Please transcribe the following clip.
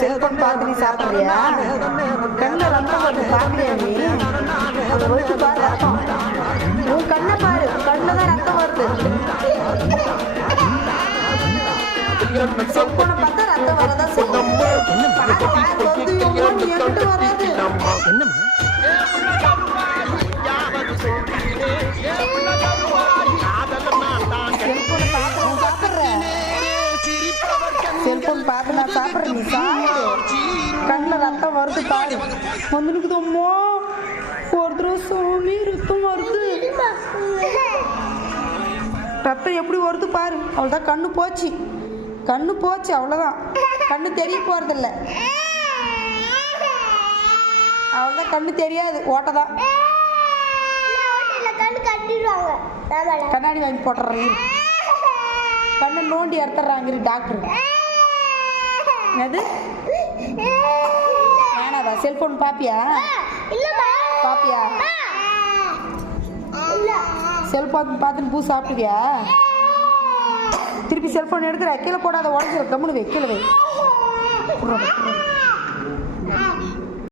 Cellphone பார்த்து நீ சாப்பிட்றியா? கண்ணில் ரத்தம் வருது பார்க்கலையா நீ? அதை வச்சு பாரு ரத்தம். உன் கண்ணை பாரு, கண்ணில் தான் ரத்தம் வருது. செல்போனை பார்த்தா ரத்தம் வரதான் செய்யும். என்கிட்ட வராது. என்னம்மா செல்போன் பார்த்து நான் சாப்பிட்றேன். நீ சாப்பிடு. கண்ணில் ரத்தம் வருது பாரு. வந்துருக்குதோம்மா ஒருத்தர் சாமி ரத்தம் வருது. ரத்தம் எப்படி வருது பாரு. அவ்வளோதான், கண்ணு போச்சு. கண்ணு போச்சு, அவ்வளோதான். கண்ணு தெரிய போகிறதில்ல. அவ்வளோதான், கண்ணு தெரியாது, ஓட்டதான். கண்ணாடி வாங்கி போட்டுறாங்க. கண்ணை நோண்டி எடுத்துடுறாங்க டாக்டர். என்னது வேணாதா? செல்போன் பாப்பியா? பாப்பியா? செல்போன் பார்த்துன்னு பூ சாப்பிடுவியா? திருப்பி செல்போன் எடுக்கிற கீழே போடாத, உடஞ்சிடும். கம்முனு வை, கீழே வை.